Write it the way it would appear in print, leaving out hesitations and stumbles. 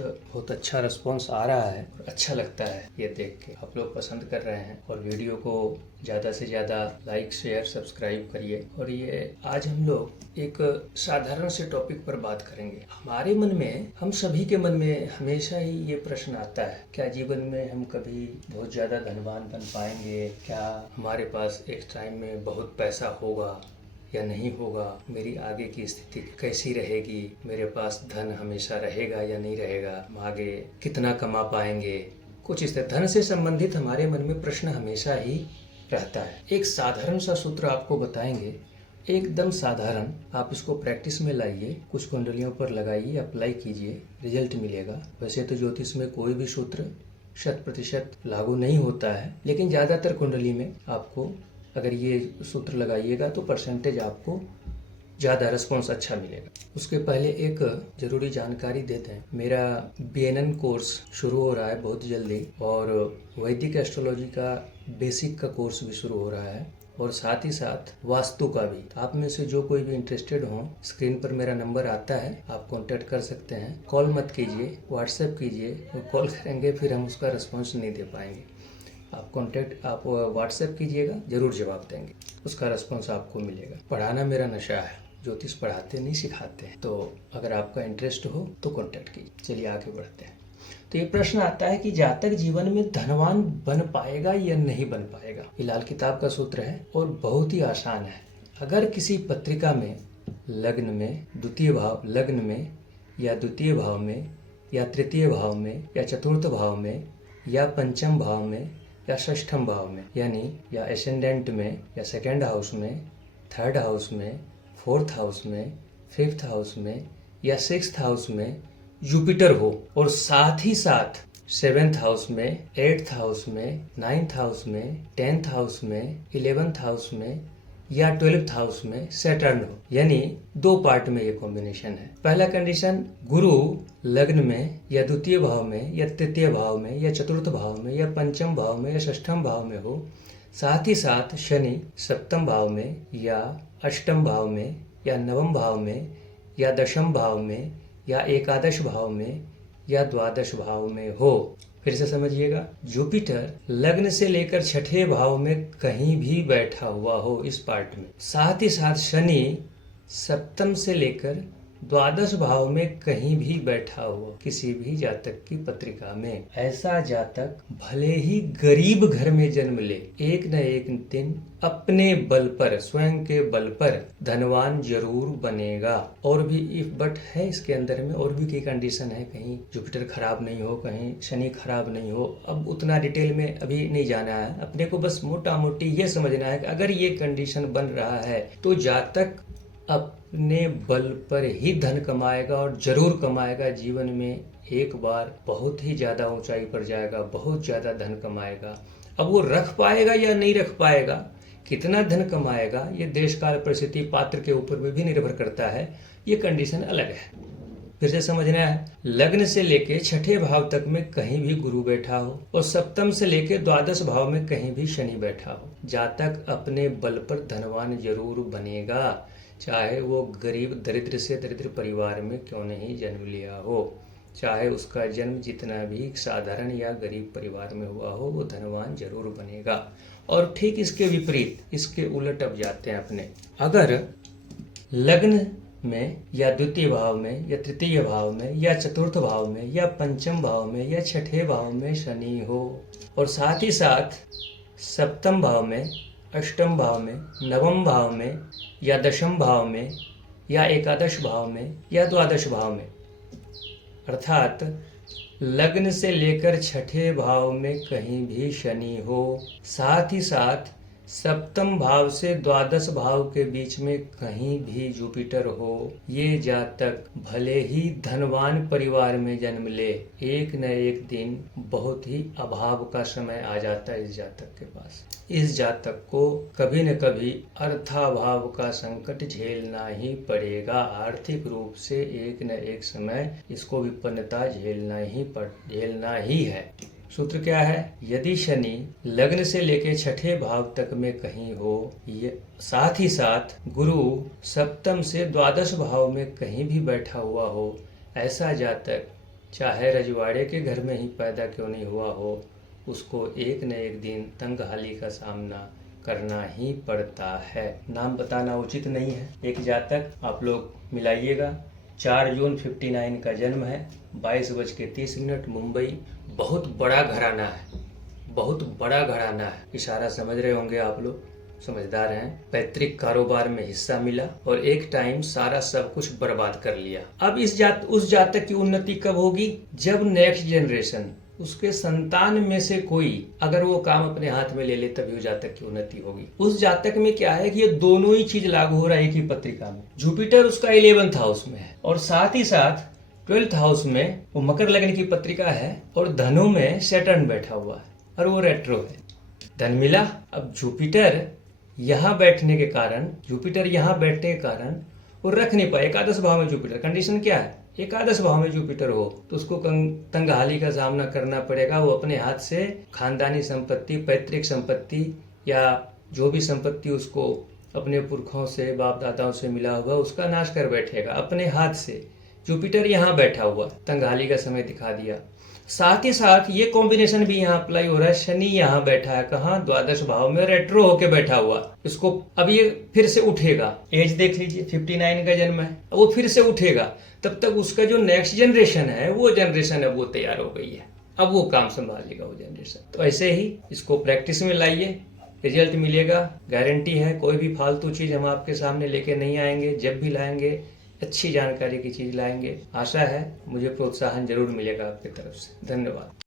बहुत अच्छा रिस्पॉन्स आ रहा है। अच्छा लगता है ये देख के, आप लोग पसंद कर रहे हैं और वीडियो को ज़्यादा से ज़्यादा लाइक शेयर सब्सक्राइब करिए। और ये आज हम लोग एक साधारण से टॉपिक पर बात करेंगे। हमारे मन में, हम सभी के मन में हमेशा ही ये प्रश्न आता है, क्या जीवन में हम कभी बहुत ज़्यादा धनवान बन पाएंगे? क्या हमारे पास एक टाइम में बहुत पैसा होगा या नहीं होगा? मेरी आगे की स्थिति कैसी रहेगी? मेरे पास धन हमेशा रहेगा या नहीं रहेगा? हम आगे कितना कमा पाएंगे? कुछ इस तरह धन से संबंधित हमारे मन में प्रश्न हमेशा ही रहता है। एक साधारण सा सूत्र आपको बताएंगे, एकदम साधारण। आप इसको प्रैक्टिस में लाइए, कुछ कुंडलियों पर लगाइए, अप्लाई कीजिए, रिजल्ट मिलेगा। वैसे तो ज्योतिष में कोई भी सूत्र 100% लागू नहीं होता है, लेकिन ज़्यादातर कुंडली में आपको अगर ये सूत्र लगाइएगा तो परसेंटेज आपको ज़्यादा रिस्पॉन्स अच्छा मिलेगा। उसके पहले एक ज़रूरी जानकारी देते हैं। मेरा BNN कोर्स शुरू हो रहा है बहुत जल्दी, और वैदिक एस्ट्रोलॉजी का बेसिक का कोर्स भी शुरू हो रहा है, और साथ ही साथ वास्तु का भी। आप में से जो कोई भी इंटरेस्टेड हो, स्क्रीन पर मेरा नंबर आता है, आप कांटेक्ट कर सकते हैं। कॉल मत कीजिए, व्हाट्सएप कीजिए। कॉल करेंगे फिर हम उसका रिस्पॉन्स नहीं दे पाएंगे। आप व्हाट्सएप कीजिएगा, जरूर जवाब देंगे, उसका रिस्पॉन्स आपको मिलेगा। पढ़ाना मेरा नशा है, ज्योतिष पढ़ाते नहीं सिखाते हैं। तो अगर आपका इंटरेस्ट हो तो कांटेक्ट कीजिए। चलिए आगे बढ़ते हैं। तो ये प्रश्न आता है कि जातक जीवन में धनवान बन पाएगा या नहीं बन पाएगा। ये लाल किताब का सूत्र है और बहुत ही आसान है। अगर किसी पत्रिका में लग्न में द्वितीय भाव, लग्न में या द्वितीय भाव में या तृतीय भाव में या चतुर्थ भाव में या पंचम भाव में या षष्ठम भाव में, यानी या एसेंडेंट में या सेकेंड हाउस में, थर्ड हाउस में, फोर्थ हाउस में, फिफ्थ हाउस में या सिक्स्थ हाउस में जुपिटर हो, और साथ ही साथ 7th हाउस में, 8th हाउस में, 9th हाउस में, 10th हाउस में, 11th हाउस में या 12th हाउस में सैटर्न हो, यानी 2 पार्ट में ये कॉम्बिनेशन है। पहला कंडीशन, गुरु लग्न में या द्वितीय भाव में या तृतीय भाव में या चतुर्थ भाव में या पंचम भाव में या षष्ठम भाव में हो, साथ ही साथ शनि 7th भाव में या 8th भाव में या 9th भाव में या 10th भाव में या एकादश भाव में या द्वादश भाव में हो। फिर से समझिएगा, जुपिटर लग्न से लेकर 6ठे भाव में कहीं भी बैठा हुआ हो इस पार्ट में, साथ ही साथ शनि 7th से लेकर द्वादश भाव में कहीं भी बैठा हुआ किसी भी जातक की पत्रिका में, ऐसा जातक भले ही गरीब घर में जन्म ले, एक न एक दिन अपने बल पर, स्वयं के बल पर धनवान जरूर बनेगा। और भी इफ बट है इसके अंदर में, और भी कई कंडीशन है। कहीं जुपिटर खराब नहीं हो, कहीं शनि खराब नहीं हो। अब उतना डिटेल में अभी नहीं जाना है, अपने को बस मोटा मोटी ये समझना है कि अगर ये कंडीशन बन रहा है तो जातक अपने बल पर ही धन कमाएगा, और जरूर कमाएगा। जीवन में एक बार बहुत ही ज्यादा ऊंचाई पर जाएगा, बहुत ज्यादा धन कमाएगा। अब वो रख पाएगा या नहीं रख पाएगा, कितना धन कमाएगा, ये देश काल परिस्थिति पात्र के ऊपर में भी निर्भर करता है। ये कंडीशन अलग है। फिर से समझना है, लग्न से लेके 6ठे भाव तक में कहीं भी गुरु बैठा हो, और 7th से लेके द्वादश भाव में कहीं भी शनि बैठा हो, जातक अपने बल पर धनवान जरूर बनेगा, चाहे वो गरीब दरिद्र से दरिद्र परिवार में क्यों नहीं जन्म लिया हो, चाहे उसका जन्म जितना भी साधारण या गरीब परिवार में हुआ हो, वो धनवान जरूर बनेगा। और ठीक इसके विपरीत, इसके उलट अब जाते हैं अपने। अगर लग्न में या द्वितीय भाव में या तृतीय भाव में या चतुर्थ भाव में या पंचम भाव में या 6ठे भाव में शनि हो, और साथ ही साथ 7th भाव में, 8th भाव में, 9th भाव में या 10th भाव में या एकादश भाव में या द्वादश भाव में, अर्थात लग्न से लेकर 6ठे भाव में कहीं भी शनि हो, साथ ही साथ 7th भाव से द्वादश भाव के बीच में कहीं भी जुपिटर हो, ये जातक भले ही धनवान परिवार में जन्म ले, एक न एक दिन बहुत ही अभाव का समय आ जाता है इस जातक के पास। इस जातक को कभी न कभी अर्थाभाव का संकट झेलना ही पड़ेगा। आर्थिक रूप से एक न एक समय इसको विपन्नता झेलना ही है। सूत्र क्या है? यदि शनि लग्न से लेकर 6ठे भाव तक में कहीं हो, साथ ही साथ गुरु 7th से द्वादश भाव में कहीं भी बैठा हुआ हो, ऐसा जातक चाहे रजवाड़े के घर में ही पैदा क्यों नहीं हुआ हो, उसको एक न एक दिन तंगहाली का सामना करना ही पड़ता है। नाम बताना उचित नहीं है। एक जातक आप लोग मिलाइएगा। 4 जून 59 का जन्म है, 22:30 मुंबई। बहुत बड़ा घराना है, बहुत बड़ा घराना है। इशारा समझ रहे होंगे आप लोग, समझदार हैं। पैतृक कारोबार में हिस्सा मिला और एक टाइम सारा सब कुछ बर्बाद कर लिया। अब उस जातक की उन्नति कब होगी? जब नेक्स्ट जनरेशन, उसके संतान में से कोई अगर वो काम अपने हाथ में ले ले, तभी उस जातक की उन्नति होगी। उस जातक में क्या है कि ये दोनों ही चीज लागू हो रहा है एक ही पत्रिका में। जुपिटर उसका 11th हाउस में है और साथ ही साथ 12th हाउस में वो मकर लग्न की पत्रिका है और धनु में सैटर्न बैठा हुआ है और वो रेट्रो है। धन मिला। अब जुपिटर यहाँ बैठने के कारण वो रख नहीं पाए। एकादश भाव में जुपिटर, कंडीशन क्या है? एकादश भाव में जुपिटर हो तो उसको तंगहाली का सामना करना पड़ेगा। वो अपने हाथ से खानदानी संपत्ति, पैतृक संपत्ति या जो भी संपत्ति उसको अपने पुरखों से, बाप दादाओं से मिला हुआ, उसका नाश कर बैठेगा अपने हाथ से। जुपिटर यहाँ बैठा हुआ, तंगहाली का समय दिखा दिया। साथ ही साथ ये कॉम्बिनेशन भी यहाँ अप्लाई हो रहा है। शनि यहाँ बैठा है, कहाँ? द्वादश भाव में रेट्रो होके बैठा हुआ। इसको अब ये फिर से उठेगा। एज देख लीजिए, 59 का जन्म है, वो फिर से उठेगा। तब तक उसका जो नेक्स्ट जनरेशन है, वो जनरेशन है वो तैयार हो गई है। अब वो काम संभालेगा वो जनरेशन। तो ऐसे ही इसको प्रैक्टिस में लाइए, रिजल्ट मिलेगा, गारंटी है। कोई भी फालतू चीज हम आपके सामने लेके नहीं आएंगे। जब भी लाएंगे अच्छी जानकारी की चीज लाएंगे। आशा है मुझे प्रोत्साहन जरूर मिलेगा आपकी तरफ से। धन्यवाद।